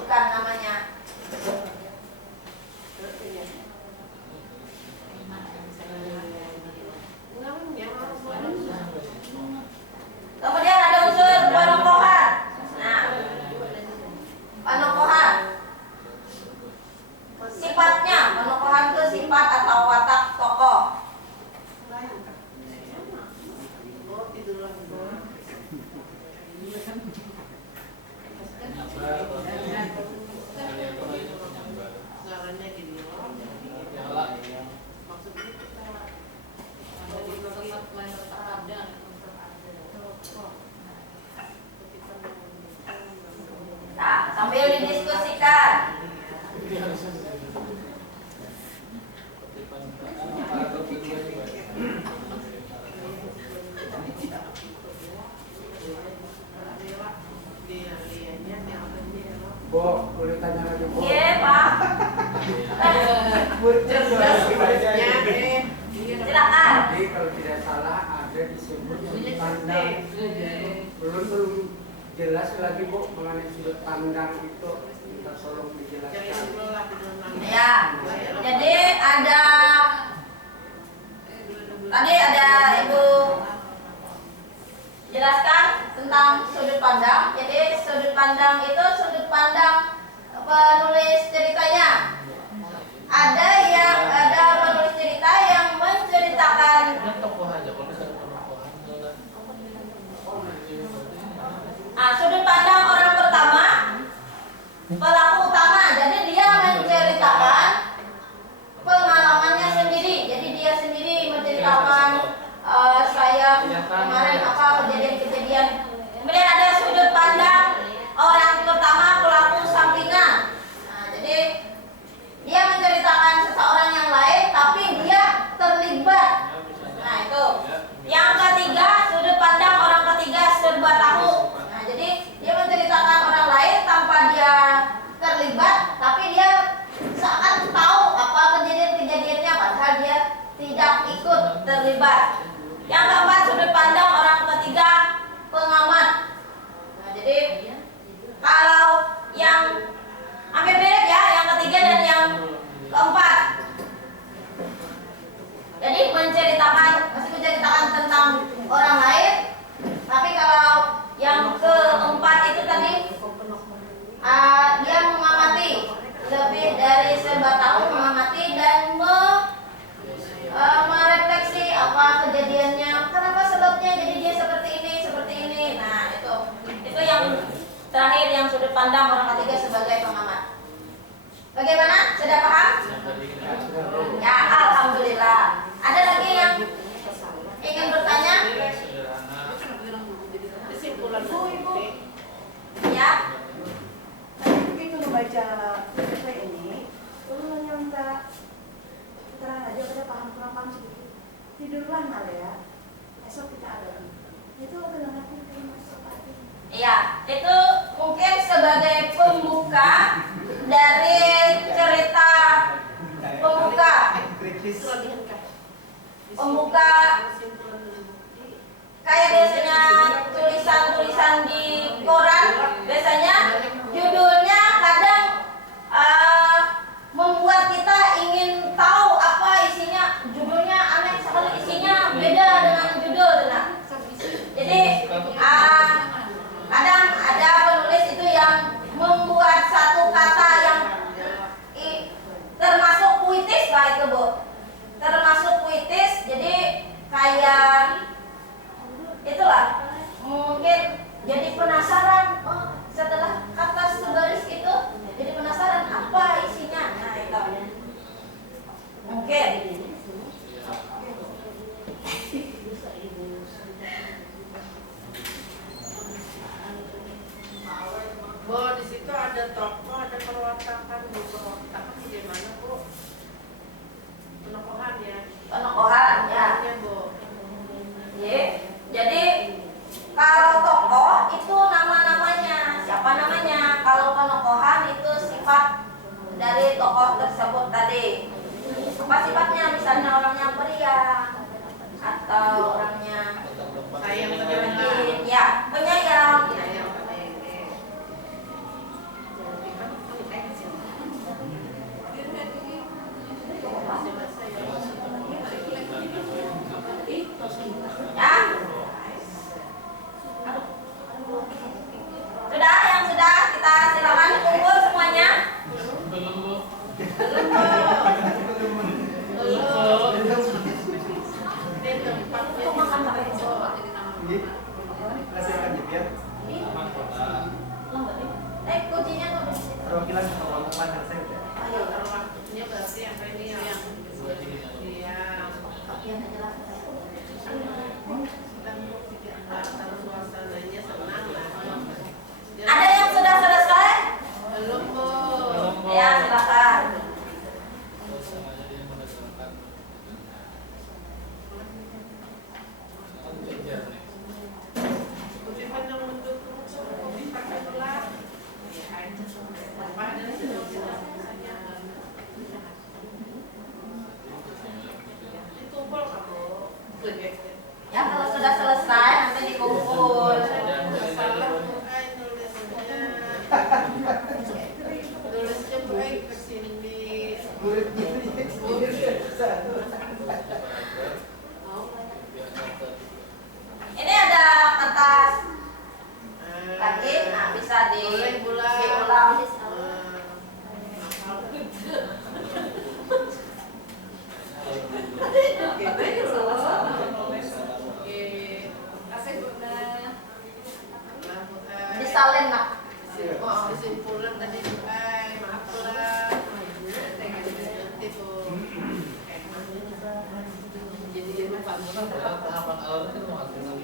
bukan namanya. Kemudian ada unsur penokohan. Nah, penokohan sifatnya, penokohan itu sifat atau watak tokoh. Nah, sambil didiskusikan. Bu, boleh tanya lagi, Bu? Iya, Pak. Silakan. Jadi kalau tidak salah ada disebut sudut pandang. Belum jelas lagi, Bu, mengenai sudut pandang itu. Kita tolong dijelaskan. Ya. Jadi tadi ada Ibu jelaskan tentang sudut pandang. Jadi sudut pandang itu sudut pandang penulis ceritanya. Ada penulis cerita yang menceritakan sudut pandang orang pertama, pelaku utama. Jadi dia menceritakan pengalamannya sendiri. Jadi dia sendiri menceritakan saya kemarin apa kejadian-kejadian. Kemudian ada sudut pandang orang pertama, pelaku sampingan. Nah, jadi dia menceritakan seseorang yang lain tapi dia terlibat. Nah, itu. Yang ketiga, sudut pandang orang ketiga serba tahu. Nah, jadi dia menceritakan orang lain tanpa dia terlibat, tapi dia seakan tahu apa kejadian-kejadiannya padahal dia tidak ikut terlibat. Yang keempat, sudut pandang orang ketiga pengamat. Nah, jadi kalau yang hampir mirip ya, yang ketiga dan yang keempat. Jadi masih menceritakan tentang orang lain, tapi kalau yang keempat itu tadi dia mengamati lebih dari serba tahu, mengamati dan merefleksi apa kejadiannya, kenapa sebabnya jadi dia seperti ini. Nah, itu yang terakhir, yang sudut pandang orang ketiga sebagai pengamat. Bagaimana? Sudah paham? Ya, alhamdulillah. Ada lagi yang ingin bertanya? Ibu. Ya. Begitu membaca buku ini, lalu nyangka terang aja kita kurang paham sedikit. Tidurlah malah ya. Esok kita ada. Itu kenapa masuk hati? Iya, itu mungkin sebagai pembuka dari cerita pembuka kayak biasanya tulisan-tulisan di koran, biasanya judulnya kadang membuat kita ingin tahu apa isinya. Judulnya aneh sekali, isinya beda dengan judul. Nah, jadi kadang ada penulis itu yang membuat satu kata yang termasuk puitis lah itu, Bu. Termasuk puitis, jadi kayak itulah, mungkin jadi penasaran. Oh, setelah kata sebaris itu jadi penasaran apa isinya. Nah, itu mungkin. Bu, di situ ada tokoh, ada perwatakan. Bu, perwatakan bagaimana, Bu? Penokohan ya. Penokohan ya. Bu. Jadi kalau tokoh itu nama-namanya, siapa namanya. Kalau penokohan itu sifat dari tokoh tersebut tadi. Apa sifatnya? Misalnya orangnya periang atau orangnya Sayang ya penyayang. perwakilan perwakilan saya udah. Ayo, waktunya berarti apa ini yang iya. Yang jelas Kalau suasananya senang lah. ada yang sudah selesai? Belum Bu. Ya, silakan. Kutipan yang mendukung kopi pakai gelas. Apa ada dikumpul kamu. Ya, kalau sudah selesai nanti dikumpul. Salah Bu, nulisnya. Nulisnya Bu ke sini. Ini ada kertas lagi, nah bisa Boleh bulan. diulang. Disalin nak. Kesimpulan tadi maaf lah. Nanti Bu. Jadi tahapan awal itu menghasilkan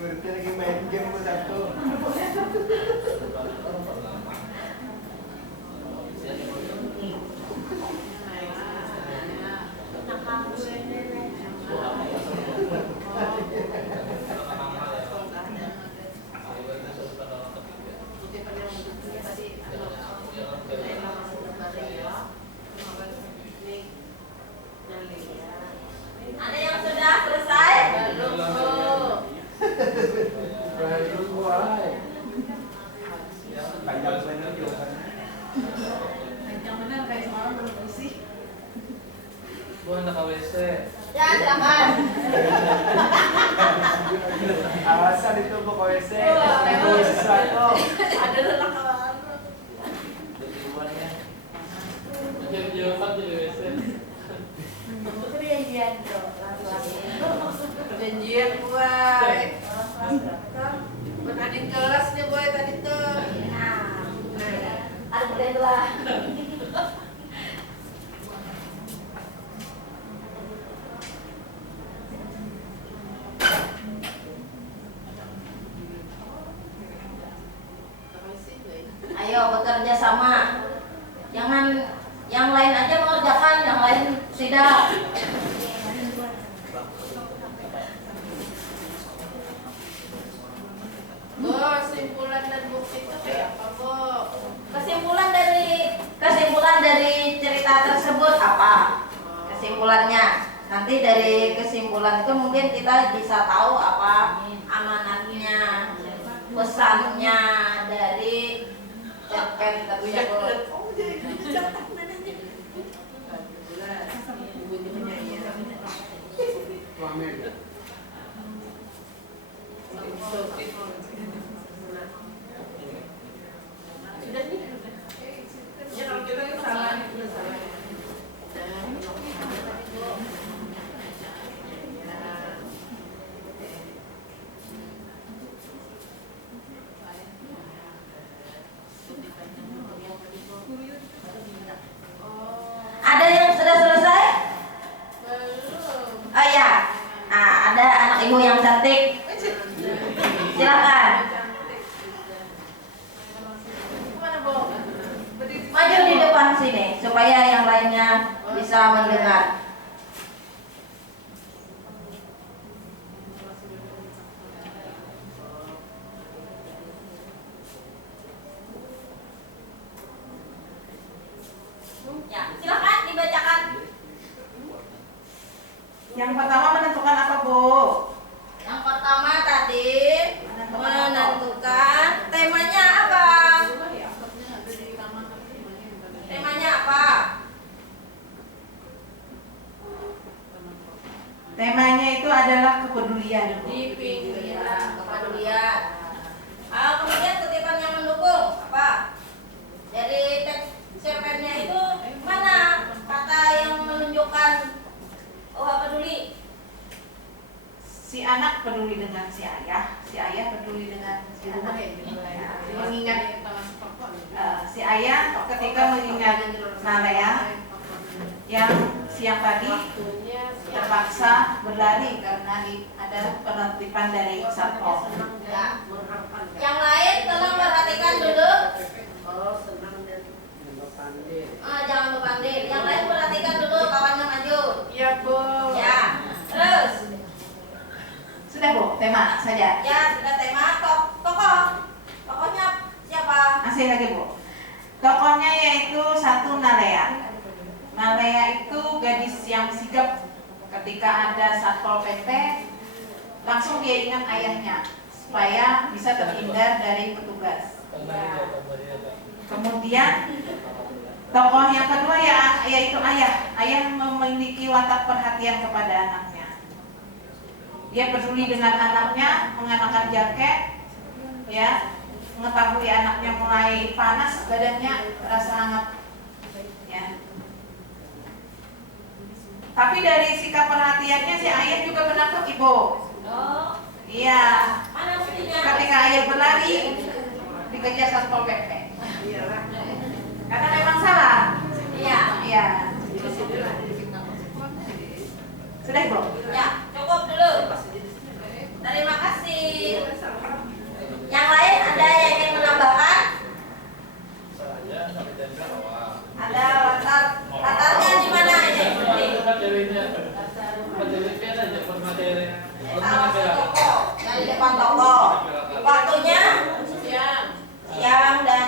Berarti lagi main game Bu satu. Ada yang sudah selesai? belum Bu. Baru mulai. Panjang bener jawabannya. Yang benar kayak semalam belum isi. Bu anak AWC. Ya, silakan. Awasan itu Bu KWC. Sesuatu. Ada lelah kawan. Tujuannya jadi jawaban jadi AWC. Janjian boy. Bertanding kelas nih boy tadi tuh. Ada belah. Ayo bekerja sama. Jangan yang lain aja mengerjakan, yang lain tidak. Bu, simpulan dan bukti itu kayak apa Bu? Kesimpulan dari cerita tersebut apa? Kesimpulannya. Nanti dari kesimpulan itu mungkin kita bisa tahu apa amanatnya, pesannya dari cerpen tersebut. Wamen. Sudah nih. Ya kalau kita salah, itu salah. Ada yang sudah selesai? Belum. Oh ya, nah, ada anak ibu yang cantik. Silakan Mana Bu? maju di depan sini supaya yang lainnya bisa mendengar. Ya, silakan dibacakan. Yang pertama menentukan apa Bu? Yang pertama tadi menentukan temanya apa? Temanya apa? Temanya itu adalah kepedulian. Di pinggiran. Kepedulian. peduli dengan si anak. Mengingat si ayah ketika mengingat Nalea yang siang tadi terpaksa berlari karena ada penertiban dari Satpol. Ya. Yang lain tolong perhatikan dulu. Jangan berpandil. Yang lain perhatikan dulu, kawannya maju. Iya, Bu. Ya. Terus. Sudah Bu, tema saja. Ya, sudah tema. Tokoh. Tokohnya siapa? Masih lagi Bu. Tokohnya yaitu satu Nalea. Nalea itu gadis yang sigap ketika ada Satpol PP, langsung dia ingat ayahnya supaya bisa terhindar dari petugas. Kemudian tokoh yang kedua yaitu ayah. Ayah memiliki watak perhatian kepada anaknya. Dia peduli dengan anaknya, mengenakan jaket, ya, mengetahui anaknya mulai panas, badannya terasa hangat, ya. Tapi dari sikap perhatiannya si ayah juga menangkap ibu. Oh. Iya. Mana buktinya? Ketika ayah berlari dikejar Satpol PP. Karena memang salah. Iya. Iya. Sudah Bu? Ya, cukup dulu. Terima kasih. Yang lain ada yang ingin menambahkan? Ada latarnya di mana ini? Materinya aja per materi. Toko, dari depan toko. Waktunya siang dan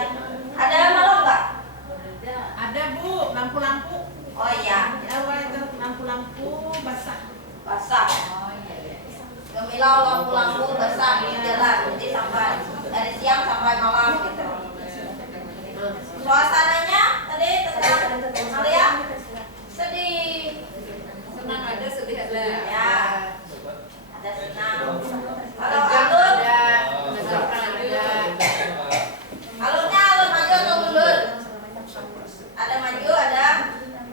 ada malam nggak? Ada Bu, lampu-lampu. Oh iya, Itu lampu-lampu basah. basah. Gemilau lampu-lampu basah di jalan, jadi sampai dari siang sampai malam gitu. Suasananya tadi tentang Alia sedih. Senang ada, sedih ada. Ya, ada senang. Kalau alur, alurnya alur maju atau mundur? Ada maju, ada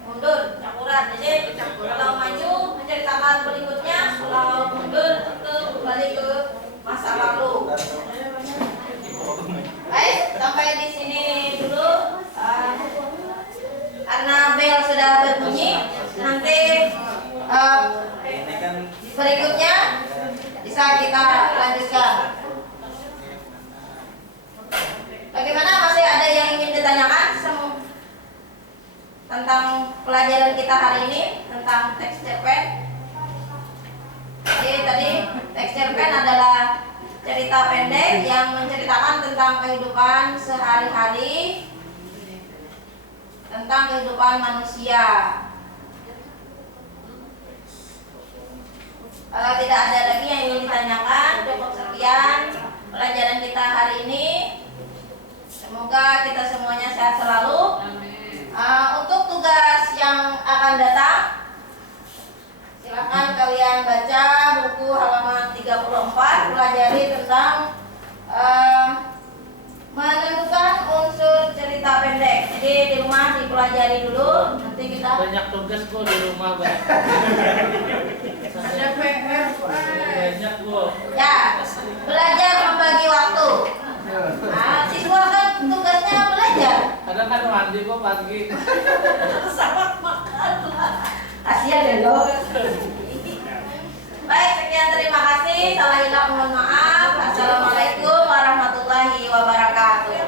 mundur, campuran. Jadi kalau maju menceritakan berikutnya, kalau mundur itu kembali ke masa lalu. Baik, sampai di sini dulu. Karena bel sudah berbunyi, nanti berikutnya bisa kita lanjutkan. Bagaimana, masih ada yang ingin ditanyakan tentang pelajaran kita hari ini tentang teks cerpen? Jadi tadi teks cerpen adalah cerita pendek yang menceritakan tentang kehidupan sehari-hari, tentang kehidupan manusia. Kalau tidak ada lagi yang ingin ditanyakan, cukup sekian pelajaran kita hari ini. Semoga kita semuanya sehat selalu. Untuk tugas yang akan datang, silakan kalian baca buku halaman 34, pelajari tentang menentukan unsur cerita pendek. Jadi di rumah dipelajari dulu, nanti kita Banyak tugas kok di rumah banyak. Ada PR. Banyak kok. ya belajar membagi waktu. Siswa kan tugasnya belajar. Kadang kan mandi kok pagi. Sama makan. Kasihan deh lo. Baik, sekian, terima kasih. Salah hilang mohon maaf. Assalamualaikum warahmatullahi wabarakatuh.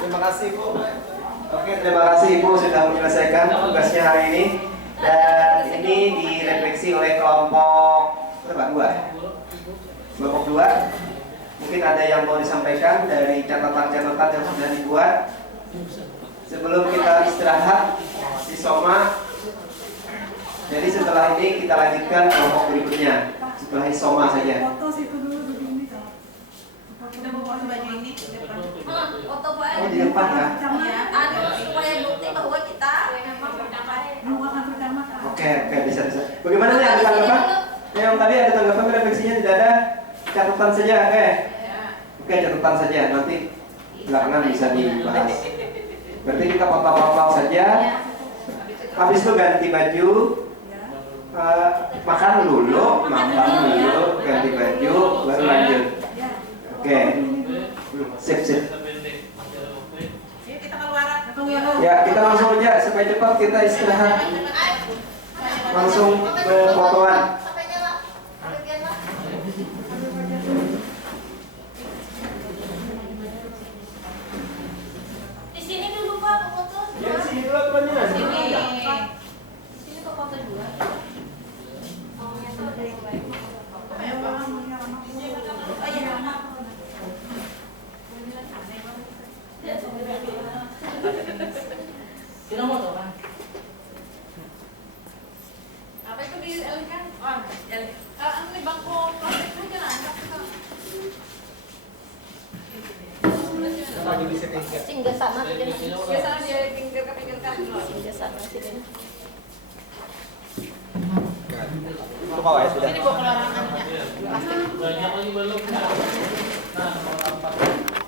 Terima kasih Bu. Oke, terima kasih Ibu sudah menyelesaikan tugasnya hari ini. Dan ini direfleksi oleh kelompok berapa? 2. Kelompok 2. Mungkin ada yang mau disampaikan dari catatan-catatan yang sudah dibuat. Sebelum kita istirahat di Soma. Jadi setelah ini kita lanjutkan kelompok berikutnya. Setelah Soma saja. Foto situ dulu begini toh. Kita bawa baju ini ke depan. Foto Oh, di depan ya? Anu supaya bukti bahwa kita memang Oke, bisa. Bagaimana nih, ada tanggapan? Yang tadi ada tanggapan, refleksinya tidak ada, catatan saja, oke? Oke, catatan saja, nanti belakangan bisa dibahas. Berarti kita potong saja. Habis itu ganti baju, makan dulu, makan dulu, ganti baju, baru lanjut. Oke, sip sip. Yuk kita keluar. Ya kita langsung aja supaya cepat kita istirahat. Langsung ke fotoan. Di sini dulu Pak, foto. Ya sini dulu temannya. Sini. Di sini kok foto dua. Kita mau tuh kan? Apa itu dialihkan? Oh, dialih. Ini bangku plastik itu jangan angkat kita. Lagi di setting. Singgah sana sih. Biasanya dia pinggir-pinggirkan dulu. Singgah sana sih. Itu bawa ya sudah. Ini bawa ke larangannya. Banyak lagi belum.